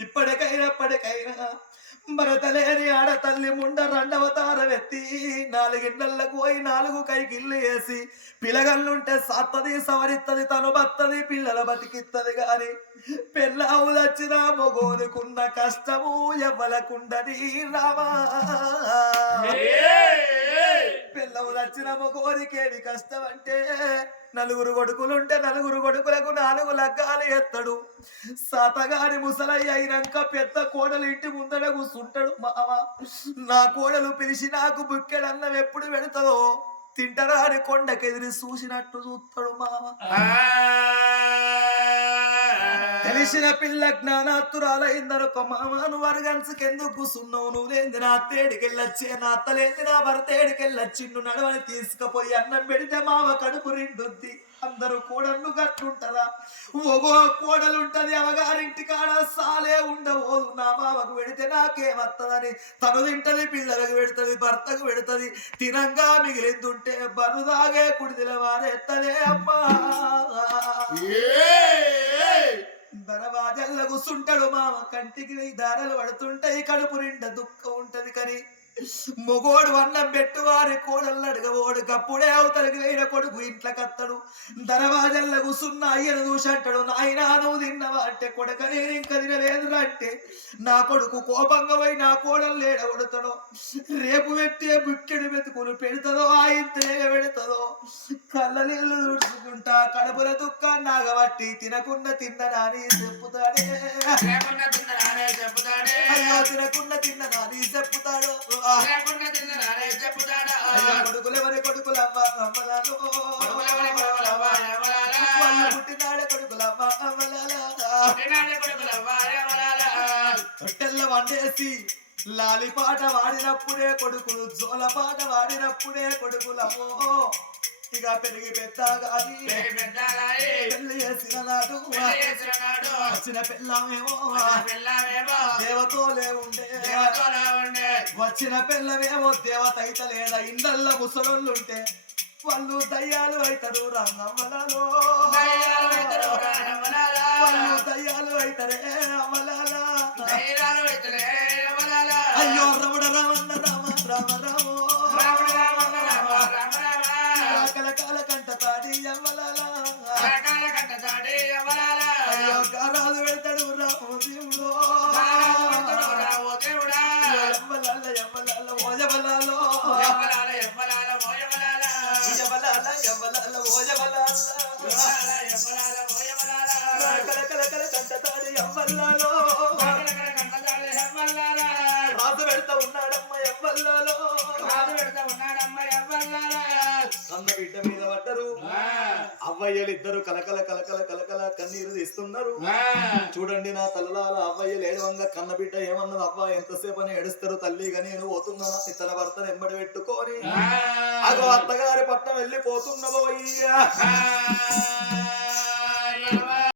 ఇప్పటికైనా ఎప్పటికైనా భరతలేని ఆడతల్లి ముండ రెండవ తారవెత్తి నాలుగిండలకు పోయి నాలుగు కైకిల్లు వేసి పిలగల్లుంటే సత్తది సవరిత్తది తను బత్తది పిల్లల బతికిత్తది గాని పెళ్ళావు వచ్చిన మొగోనుకున్న కష్టము ఎవ్వలకుండది రావా పిల్లవు నచ్చిన కష్టం అంటే నలుగురు కొడుకులుంటే నలుగురు కొడుకులకు నాలుగు లగ్గాలు ఎత్తడు. సాతగాని ముసలయ్య అయినాక పెద్ద కోడలు ఇంటి ముందర కూర్చుంటాడు. మామ నా కోడలు పిలిచి నాకు బుక్కెడన్నం ఎప్పుడు పెడతదో తింటరా అని కొండకెదిరి చూసినట్టు చూస్తాడు మామ. తెలిసిన పిల్ల జ్ఞానాత్తురాలైందనొక మామను వరగంచుకెందుకు కూసున్నావు? నువ్వు లేని నా అత్తేడికెళ్ళొచ్చే నా అత్తలేంది నా భర్త ఏడికెళ్ళొచ్చిండు నడవని తీసుకుపోయి అన్నం పెడితే మామ కడుపు నిండుద్ది. అందరూ కోడళ్ళు గట్టుంటదా ఒగో కోడలుంటది అవగారింటి కాడ సాలే ఉండబోదు నా మామకు పెడితే నాకేమత్తదని? తను తింటది పిల్లలకు పెడుతుంది భర్తకు పెడుతుంది. తినంగా మిగిలిందుంటే బరుదాగే కుడిదిల వారెత్తలే అమ్మా. చూస్తుంటాడు మామ. కంటికి వెయ్యి దారాలు పడుతుంటాయి కడుపు నిండా దుఃఖం ఉంటది కరీ మొగోడు అన్నం పెట్టువారి కోడళ్ళు అడగబోడు. కప్పుడే అవతలకి వేయిన కొడుకు ఇంట్లో కత్తడు. దరవాజల్ల కూసున్న అయ్యను చూసి అంటాడు నాయనా నువ్వు తిన్నవా? అంటే కొడక నేను ఇంకా తినలేదు అంటే నా కొడుకు కోపంగా పోయి నా కోడలు లేడగొడతాడు రేపు పెట్టే బుక్కెడు మెతుకులు పెడతదో? ఆయింతేగ పెడతదో? కళ్ళ నీళ్ళు తుడుచుకుంటా కడుపుల దుఃఖాన్ని నాగబట్టి తినకుండా తిన్ననాని చెప్పుతాడే చెప్పుతా రొట్టెల్ల వండేసి లాలి పాట వాడినప్పుడే కొడుకులు జోల పాట వాడినప్పుడే కొడుకులమ్మో ఇక పెరిగి పెద్దగాయి, పెళ్ళి చేసిన నాడు వచ్చిన పిల్లమేమో దేవతోలే ఉండే. దేవతలా ఉండే. వచ్చిన పిల్లమేమో దేవత అయితే లేదా ఇండల్ల ముసలోళ్ళుంటే. వాళ్ళు దయ్యాలు అవుతారు రంగమ్మలలో దయ్యాలు ఇద్దరు రానవలాలా. వాళ్ళు దయ్యాలు అవుతారే ఎవ్వల్లలో రాజు పెడతా ఉన్నాడమ్మ ఎమ్మలాలో రాజు అన్న బిడ్డ మీద పడ్డరు. ఆ. అవ్వయ్యలు ఇద్దరు కలకల కలకల కలకల కన్నీరు తీస్తున్నారు. చూడండి నా తల్లాల అవ్వయ్యలు ఏడవంగా కన్న బిడ్డ ఏమన్నది? అవ్వ ఎంతసేపు అని ఏడుస్తారు తల్లి తల్లిగా నేను పోతున్నా ఇతన భర్తను ఎంబడి పెట్టుకొని. అగో అత్తగారి పట్టం వెళ్ళిపోతున్నవో అయ్యా